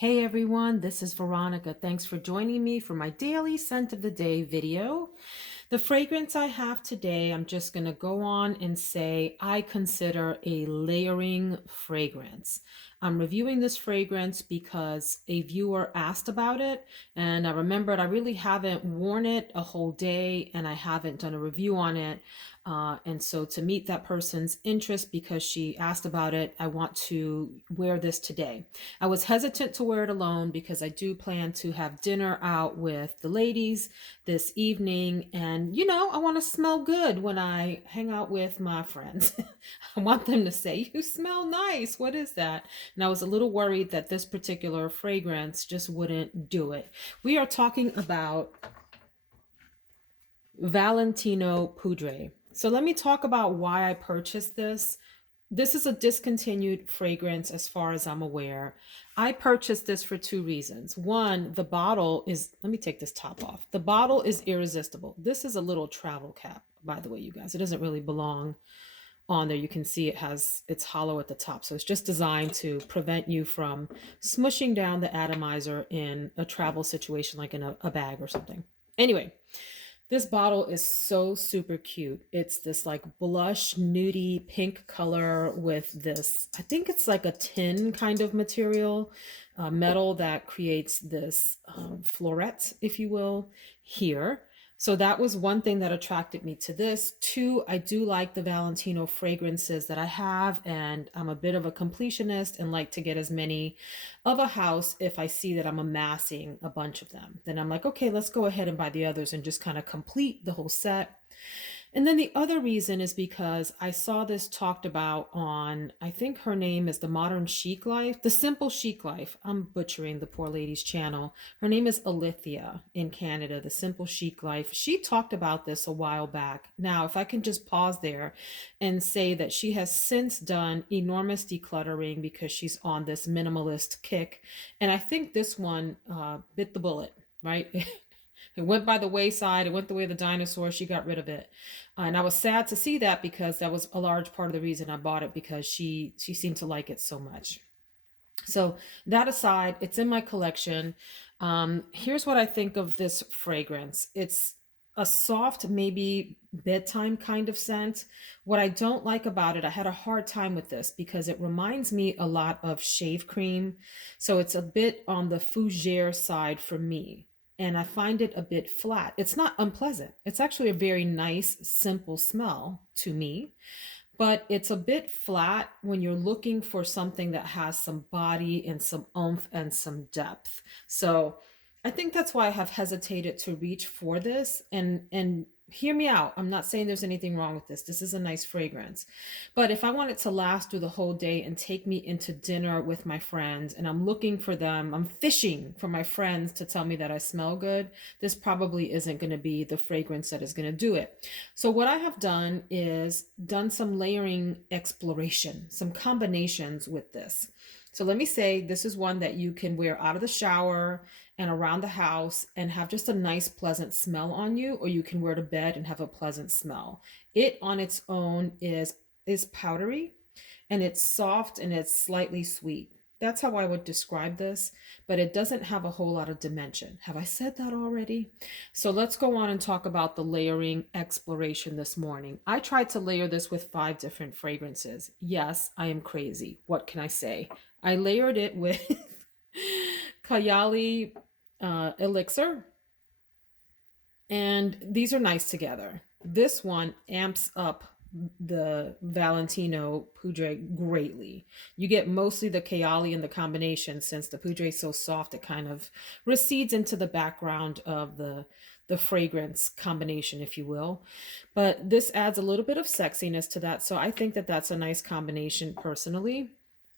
Hey everyone, this is Veronica. Thanks for joining me for my daily scent of the day video. The fragrance I have today, I'm just going to go on and say I consider a layering fragrance. I'm reviewing this fragrance because a viewer asked about it, and I remembered I really haven't worn it a whole day and I haven't done a review on it. And so to meet that person's interest because she asked about it, I want to wear this today. I was hesitant to wear it alone because I do plan to have dinner out with the ladies this evening. And, I want to smell good when I hang out with my friends. I want them to say, "You smell nice. What is that?" And I was a little worried that this particular fragrance just wouldn't do it. We are talking about Valentino Poudre. So let me talk about why I purchased this. This is a discontinued fragrance as far as I'm aware. I purchased this for two reasons. One, the bottle is, let me take this top off. The bottle is irresistible. This is a little travel cap, by the way, you guys. It doesn't really belong on there. You can see it's hollow at the top. So it's just designed to prevent you from smushing down the atomizer in a travel situation, like in a bag or something. Anyway, this bottle is so super cute. It's this like blush nudie pink color with this, I think it's like a tin kind of material, metal that creates this floret, if you will, here. So that was one thing that attracted me to this. Two, I do like the Valentino fragrances that I have, and I'm a bit of a completionist and like to get as many of a house. If I see that I'm amassing a bunch of them, then I'm like, okay, let's go ahead and buy the others and just kind of complete the whole set. And then the other reason is because I saw this talked about on, I think her name is The Modern Chic Life, The Simple Chic Life. I'm butchering the poor lady's channel. Her name is Alithia in Canada, The Simple Chic Life. She talked about this a while back. Now, if I can just pause there and say that she has since done enormous decluttering because she's on this minimalist kick. And I think this one bit the bullet, right? It went by the wayside. It went the way of the dinosaur. She got rid of it. And I was sad to see that because that was a large part of the reason I bought it, because she seemed to like it so much. So that aside, it's in my collection. Here's what I think of this fragrance. It's a soft, maybe bedtime kind of scent. What I don't like about it, I had a hard time with this because it reminds me a lot of shave cream. So it's a bit on the fougere side for me. And I find it a bit flat. It's not unpleasant. It's actually a very nice, simple smell to me, but it's a bit flat when you're looking for something that has some body and some oomph and some depth. So I think that's why I have hesitated to reach for this. And hear me out. I'm not saying there's anything wrong with this. This is a nice fragrance. But if I want it to last through the whole day and take me into dinner with my friends and I'm looking for them, I'm fishing for my friends to tell me that I smell good, this probably isn't going to be the fragrance that is going to do it. So what I have done is done some layering exploration, some combinations with this. So let me say this is one that you can wear out of the shower and around the house and have just a nice pleasant smell on you, or you can wear to bed and have a pleasant smell. It on its own is powdery, and it's soft and it's slightly sweet. That's how I would describe this, but it doesn't have a whole lot of dimension. Have I said that already? So let's go on and talk about the layering exploration this morning. I tried to layer this with 5 different fragrances. Yes, I am crazy. What can I say? I layered it with Kayali Elixir, and these are nice together. This one amps up the Valentino Poudre greatly. You get mostly the Kayali in the combination, since the Poudre is so soft it kind of recedes into the background of the fragrance combination, if you will. But this adds a little bit of sexiness to that, so I think that that's a nice combination personally.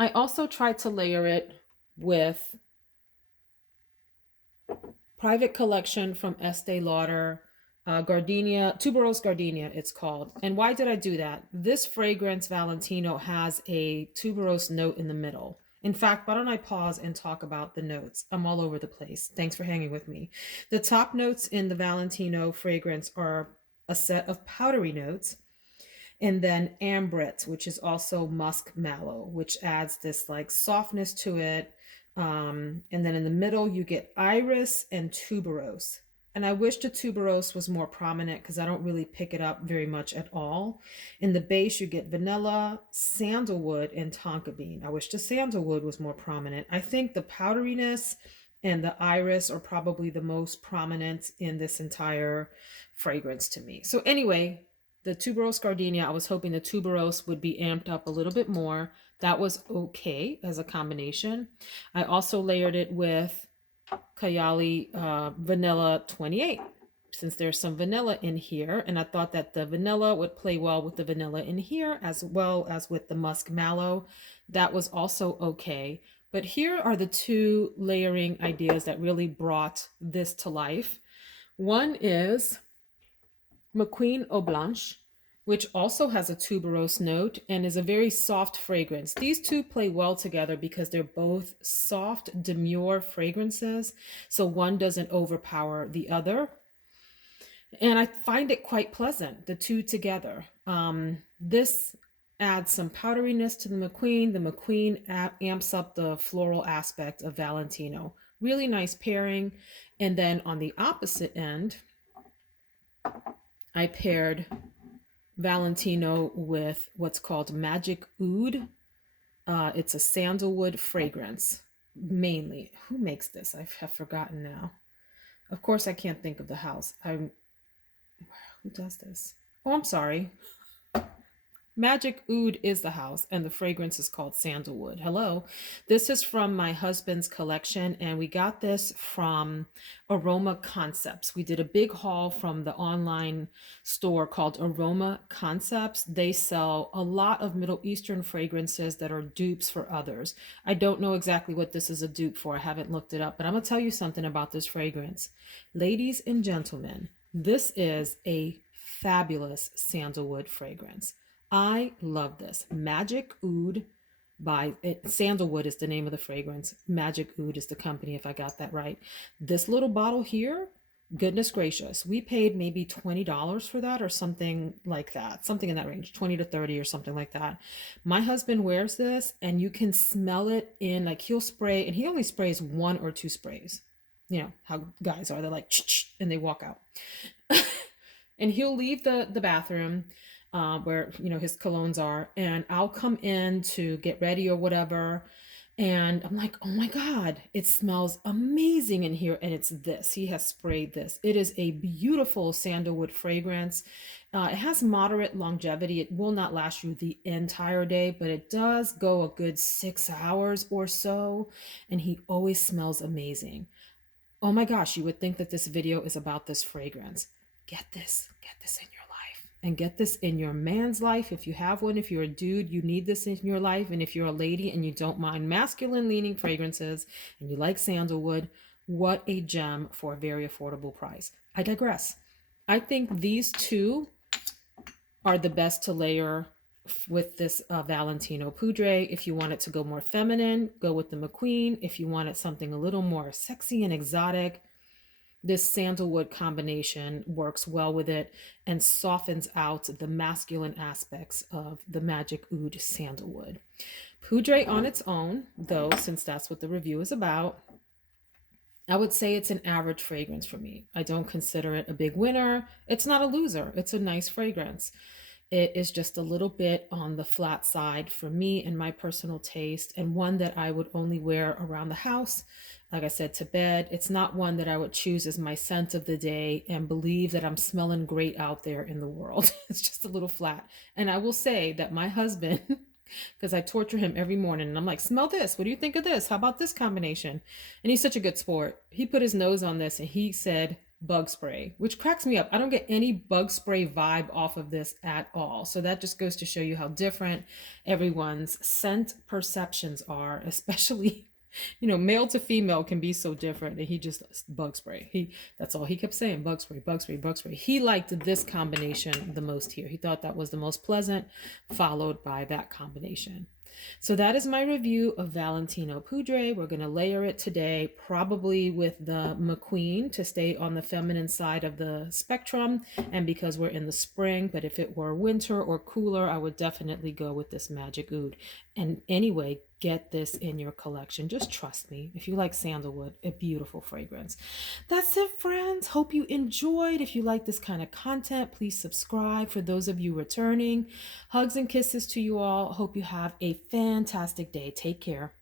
I also tried to layer it with Private Collection from Estee Lauder, Gardenia, Tuberose Gardenia, it's called. And why did I do that? This fragrance, Valentino, has a tuberose note in the middle. In fact, why don't I pause and talk about the notes? I'm all over the place. Thanks for hanging with me. The top notes in the Valentino fragrance are a set of powdery notes, and then ambret, which is also musk mallow, which adds this like softness to it, And then in the middle, you get iris and tuberose. And I wish the tuberose was more prominent because I don't really pick it up very much at all. In the base, you get vanilla, sandalwood, and tonka bean. I wish the sandalwood was more prominent. I think the powderiness and the iris are probably the most prominent in this entire fragrance to me. So anyway, the tuberose gardenia, I was hoping the tuberose would be amped up a little bit more. That was okay as a combination. I also layered it with Kayali Vanilla 28, since there's some vanilla in here, and I thought that the vanilla would play well with the vanilla in here as well as with the musk mallow. That was also okay. But here are the two layering ideas that really brought this to life. One is McQueen Eau Blanche, which also has a tuberose note and is a very soft fragrance. These two play well together because they're both soft, demure fragrances, so one doesn't overpower the other. And I find it quite pleasant, the two together. This adds some powderiness to the McQueen. The McQueen amps up the floral aspect of Valentino. Really nice pairing. And then on the opposite end, I paired Valentino with what's called Magic Oud. It's a sandalwood fragrance, mainly. Who makes this? I have forgotten now. Of course, I can't think of the house. Who does this? Oh, I'm sorry. Magic Oud is the house, and the fragrance is called Sandalwood. Hello. This is from my husband's collection, and we got this from Aroma Concepts. We did a big haul from the online store called Aroma Concepts. They sell a lot of Middle Eastern fragrances that are dupes for others. I don't know exactly what this is a dupe for. I haven't looked it up, but I'm going to tell you something about this fragrance. Ladies and gentlemen, this is a fabulous sandalwood fragrance. I love this. Magic Oud by Sandalwood is the name of the fragrance. Magic Oud is the company, if I got that right. This little bottle here, goodness gracious, we paid maybe $20 for that or something like that. Something in that range, 20 to 30 or something like that. My husband wears this and you can smell it in, like, he'll spray, and he only sprays 1 or 2 sprays. You know how guys are, they're like, and they walk out. And he'll leave the bathroom where, you know, his colognes are, and I'll come in to get ready or whatever, and I'm like, oh my God, it smells amazing in here. And it's this. He has sprayed this. It is a beautiful sandalwood fragrance. It has moderate longevity. It will not last you the entire day, but it does go a good 6 hours or so, and he always smells amazing. Oh my gosh, you would think that this video is about this fragrance. Get this in your life, and get this in your man's life. If you have one, if you're a dude, you need this in your life. And if you're a lady and you don't mind masculine leaning fragrances and you like sandalwood, what a gem for a very affordable price. I digress. I think these two are the best to layer with this Valentino Poudre. If you want it to go more feminine, go with the McQueen. If you want it something a little more sexy and exotic, this sandalwood combination works well with it and softens out the masculine aspects of the Magic Oud sandalwood. Poudre on its own, though, since that's what the review is about, I would say it's an average fragrance for me. I don't consider it a big winner. It's not a loser. It's a nice fragrance. It is just a little bit on the flat side for me and my personal taste, and one that I would only wear around the house. Like I said, to bed. It's not one that I would choose as my scent of the day and believe that I'm smelling great out there in the world. It's just a little flat. And I will say that my husband, because I torture him every morning, and I'm like, smell this. What do you think of this? How about this combination? And he's such a good sport. He put his nose on this and he said, bug spray, which cracks me up. I don't get any bug spray vibe off of this at all. So that just goes to show you how different everyone's scent perceptions are, especially, you know, male to female can be so different. And he just bug spray. That's all he kept saying, bug spray, bug spray, bug spray. He liked this combination the most here. He thought that was the most pleasant, followed by that combination. So that is my review of Valentino Poudre. We're going to layer it today, probably with the McQueen to stay on the feminine side of the spectrum, and because we're in the spring. But if it were winter or cooler, I would definitely go with this Magic Oud. And anyway, get this in your collection. Just trust me. If you like sandalwood, a beautiful fragrance. That's it, friends. Hope you enjoyed. If you like this kind of content, please subscribe. For those of you returning, hugs and kisses to you all. Hope you have a fantastic day. Take care.